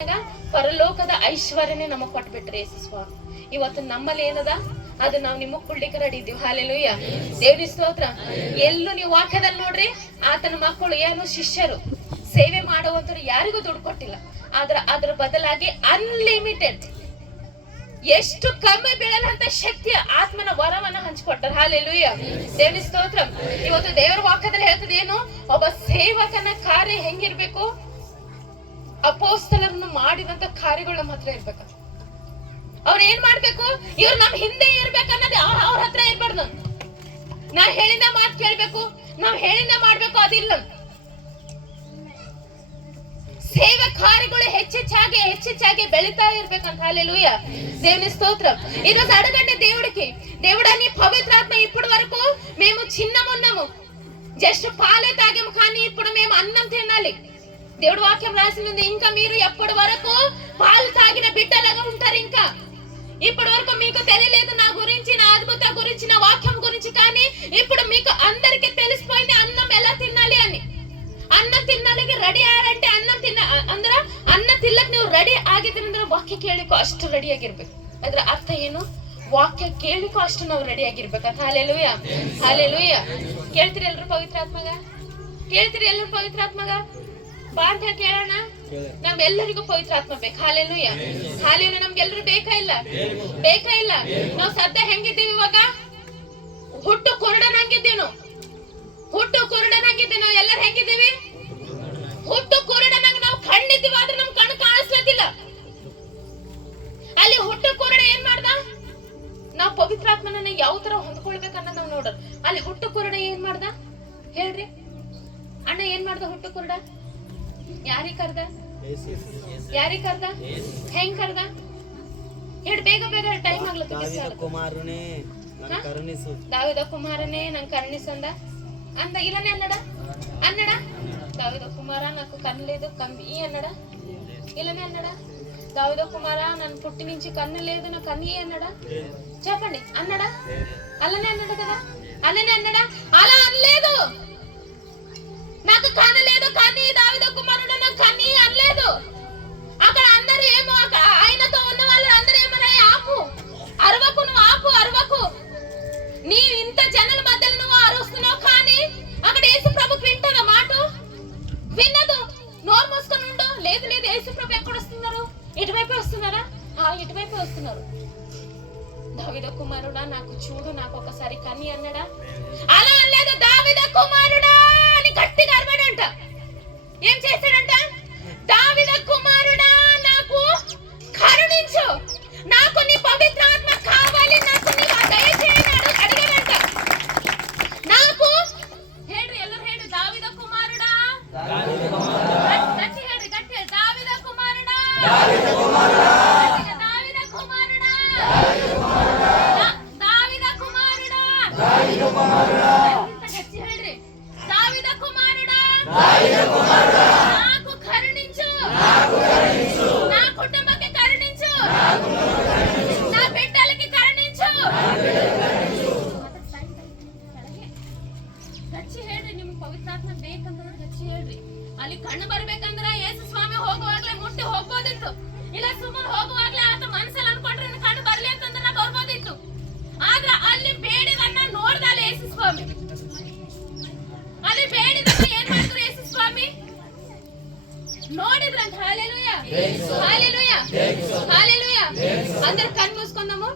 ಪರಲೋಕದ ಐಶ್ವರ್ಯನೇ ನಮಗ್ ಕೊಟ್ಬಿಟ್ರಿ ಯೇಸು ಸ್ವಾಮಿ. ಇವತ್ತು ನಮ್ಮಲ್ಲಿ ಏನದ ಅದು ನಾವು ನಿಮಗ್ ಕೊಡ್ಲಿಕ್ಕೆ ರೆಡಿ ಇದ್ದೀವಿ. ಹಾಲೆಲೂಯ, ದೇವ್ರ ಸ್ತೋತ್ರ. ಎಲ್ಲೂ ನೀವು ವಾಕ್ಯದಲ್ಲಿ ನೋಡ್ರಿ, ಆತನ ಮಕ್ಕಳು ಏನು ಶಿಷ್ಯರು ಸೇವೆ ಮಾಡುವಂತರು ಯಾರಿಗೂ ದುಡ್ಡು ಕೊಟ್ಟಿಲ್ಲ. ಅದ್ರ ಬದಲಾಗಿ ಅನ್ಲಿಮಿಟೆಡ್, ಎಷ್ಟು ಕಮ್ಮಿ ಬೀಳಲಂತ ಶಕ್ತಿಯ ಆತ್ಮನ ವರವನ್ನ ಹಂಚಿಕೊಟ್ಟಾರ. ಹಾಲೆಲೂಯ, ದೇವ್ರ ಸ್ತೋತ್ರ. ಇವತ್ತು ದೇವರ ವಾಕ್ಯದಲ್ಲಿ ಹೇಳ್ತದೆ ಏನು, ಒಬ್ಬ ಸೇವಕನ ಕಾರ್ಯ ಹೆಂಗಿರ್ಬೇಕು, ಅಪೋಸ್ತಲರನ್ನು ಮಾಡಿದಂತ ಕಾರ್ಯಗಳು ನಮ್ಮ ಹತ್ರ ಇರ್ಬೇಕ. ಅವ್ರ ಏನ್ ಮಾಡ್ಬೇಕು, ಇವ್ರು ನಮ್ ಹಿಂದೆ ಇರ್ಬೇಕನ್ನೋದು ಅವ್ರ ಹತ್ರ ಇರ್ಬಾರ್ದು. ನಾ ಹೇಳಿದ ಮಾತು ಕೇಳ್ಬೇಕು, ನಾವ್ ಹೇಳಿದ ಮಾಡ್ಬೇಕು, ಅದಿಲ್ಲ. ಸೇವೆ ಕಾರ್ಯಗಳು ಹೆಚ್ಚೆಚ್ಚಾಗಿ ಬೆಳಿತಾ ఇర్ಬೇకంట. హల్లెలూయా, దేవుని స్తోత్రం. ఈరోజు అడగండి దేవుడికి, దేవుడా నీ పవిత్రాత్మ ఇప్పటి వరకు మేము చిన్నమున్నాము, జస్ట్ పాలే తాగాము, కానీ ఇప్పుడు మేము అన్నం తినాలి. దేవుడు వాక్యం రాసింది, ఇంకా మీరు ఎప్పటి వరకు పాలు తాగిన బిడ్డలుగా ఉంటారు. ఇంకా ఇప్పటి వరకు మీకు తెలియలేదు నా గురించి, నా అద్భుత గురించి, నా వాక్యం గురించి, కానీ ఇప్పుడు మీకు అందరికీ తెలిసిపోయింది అన్నం ఎలా తినాలి అని. ಅನ್ನ ತಿನ್ನಲಿಕ್ಕೆ ರೆಡಿ ಆರಂటే ಅನ್ನ ತಿನ್ನಕ್ ನೀವು ರೆಡಿ ಆಗಿದ್ರಂದ್ರೆ ವಾಕ್ಯ ಕೇಳಿಕೋ ಅಷ್ಟು ರೆಡಿ ಆಗಿರ್ಬೇಕು. ಅದ್ರ ಅರ್ಥ ಏನು, ವಾಕ್ಯ ಕೇಳಿಕೋ ಅಷ್ಟು ನಾವು ರೆಡಿ ಆಗಿರ್ಬೇಕಂತ. Hallelujah, hallelujah. ಕೇಳ್ತೀರಿ ಎಲ್ರು ಪವಿತ್ರಾತ್ಮಗ? ಕೇಳ್ತೀರಿ ಎಲ್ರು ಪವಿತ್ರಾತ್ಮಗ? ಬಾ ಅಂತ ಕೇಳೋಣ. ನಮ್ಗೆಲ್ಲರಿಗೂ ಪವಿತ್ರಾತ್ಮ ಬೇಕು. Hallelujah, hallelujah. ನಮ್ಗೆಲ್ರು ಬೇಕಾ ಇಲ್ಲ? ಬೇಕಾ ಇಲ್ಲ? ನಾವು ಸದ್ಯ ಹೆಂಗಿದ್ದೀವಿ ಇವಾಗ? ಹುಟ್ಟು ಕುರುಡನಾಗಿದ್ದೀವಿ ನಾವು. ಹುಟ್ಟು ಕುರುಡನಾಗಿದ್ದೀವಿ ನಾವು. ಎಲ್ಲರೂ ಹೆಂಗಿದ್ದೀವಿ? ಹುಟ್ಟು ಕುರುಡನಾಗ ನಾವು ಕಣ್ಣಿದ್ದೀವಿ, ಆದ್ರೆ ನಮ್ ಕಣ್ಣು ಕಾಣಿಸ್ಲತ್ತಿಲ್ಲ. ಅಲ್ಲಿ ಹುಟ್ಟು ಕುರುಡ ಏನ್ ಮಾಡ್ದ? ನಾವು ಪವಿತ್ರಾತ್ಮನ ಯಾವ ತರ ಹೊಂದ್ಕೊಳ್ಬೇಕನ್ನ ನಾವು ನೋಡ್ರ. ಅಲ್ಲಿ ಹುಟ್ಟು ಕುರುಡ ಏನ್ ಮಾಡ್ದ ಹೇಳ್ರಿ ಅಣ್ಣ? ಏನ್ ಮಾಡ್ದ ಹುಟ್ಟು ಕುರುಡ? ಯಾರಿಗ್ ಕರ್ದ? ಯಾರಿಗ್ ಕರ್ದ? ಹೆಂಗ್ ಕರ್ದ ಹೇಳಿ, ಬೇಗ ಬೇಗ ಟೈಮ್ ಆಗ್ಲತ್ತ. ದಾವಿದ ಕುಮಾರನೇ ನಂಗೆ ಕರುಣಿಸಂದ ಅಂದ. ಇಲ್ಲನೇ అన్నడా దావీదు కుమారా నాకు కన్ను లేదు కంబి అన్నడా? ఇలానే అన్నడా? దావీదు కుమారా నన్ను పుట్టి నుంచి కన్ను లేదు, నా కన్ను అన్నడా? చెప్పండి, అన్నడా? అలానే అన్నాడు కదా, అలానే అన్నడా? అలా అనలేదు. నాకు కన్ను లేదు కానీ దావీదు కుమారుడు నాకు కన్ను అనలేదు. అక్కడ అందరూ ఏమో, ఆయనతో ఉన్న వాళ్ళు అందరూ ఏమన్నా, ఆపు, అరవకు, నువ్వు ఆపు, అరవకు. నీ ఇంత జనాల మధ్యలో నువ్వు అరుస్తున్నావు, కానీ అక్కడ యేసు ప్రభు వింటారా మాట? విన్నదు. నోరు మూసుకొని ఉండు. లేదు లేదు, యేసు ప్రభు ఎక్కడ వస్తున్నారు? ఇటువైపే వస్తున్నారా? ఇటువైపే వస్తున్నారు. దావీదు కుమారుడా నాకు చూడు, నాకు ఒకసారి కన్ని అన్నాడా? అలా అనలేదు. దావీదు కుమారుడా అని గట్టిగా అరవాడంట. ఏం చేశాడంట? దావీదు కుమారుడా నాకు కరుణించు, నాకు నీ పవిత్రాత్మ కావాలి, నాకు నీ దయచేయని అడిగాడంట. నాకు ಹೇಳ್ರಿ, ಎಲ್ಲರೂ ಹೇಳ್ರಿ, దావీద కుమారుడా. ಗಟ್ಟಿ ಹೇಳ್ರಿ, ಗಟ್ಟಿ ಹೇಳ್ರಿ, దావీద కుమారుడా, దావీద కుమారుడా, దావీద కుమారుడా, దావీద కుమారుడా, దావీద కుమారుడా. గట్టి ಹೇಳ್ರಿ, దావీద కుమారుడా, దావీద కుమారుడా, నాకు కరుణించు, నాకు కరుణించు, నా కుటుంబಕ್ಕೆ కరుణించు, నా బిడ్డలకి కరుణించు. ಗಚ್ಚಿ ಹೇಳ್ರಿ, ನಿಮ್ಗೆ ಪವಿತ್ರಾತ್ಮ ಬೇಕಂದ್ರೆ ಗಚ್ಚಿ ಹೇಳ್ರಿ. ಅಲ್ಲಿ ಕಣ್ಣು ಬರ್ಬೇಕಂದ್ರೆ ಯೇಸು ಸ್ವಾಮಿ ಹೋಗುವಾಗ್ಲೇ ಮುಟ್ಟಿ ಹೋಗ್ಬೋದಿತ್ತು, ಇಲ್ಲ ಸುಮ್ಮನೆ ಹೋಗುವಾಗ್ಲೇ ಆತ ಮನಸ್ಸಲ್ಲಿ ಅನ್ಕೊಂಡ್ರೆ ಕಣ್ಣು ಬರ್ಲಿ ಅಂತಂದ್ರೆ ಬರ್ಬೋದಿತ್ತು. ಆದ್ರೆ ಅಲ್ಲಿ ಬೇಡಿದನ್ನ ನೋಡ್ದಲ್ಲ ಯೇಸು ಸ್ವಾಮಿ. ಅಲ್ಲಿ ಬೇಡಿದನ್ನ ಏನ್ ಮಾಡಿದ್ರು ಯೇಸು ಸ್ವಾಮಿ? ನೋಡಿದ್ರಂತ. Hallelujah, hallelujah, hallelujah. ಅಂದ್ರೆ ಕಣ್ಣು ಮುಸ್ಕೊಂಡಮ್ಮ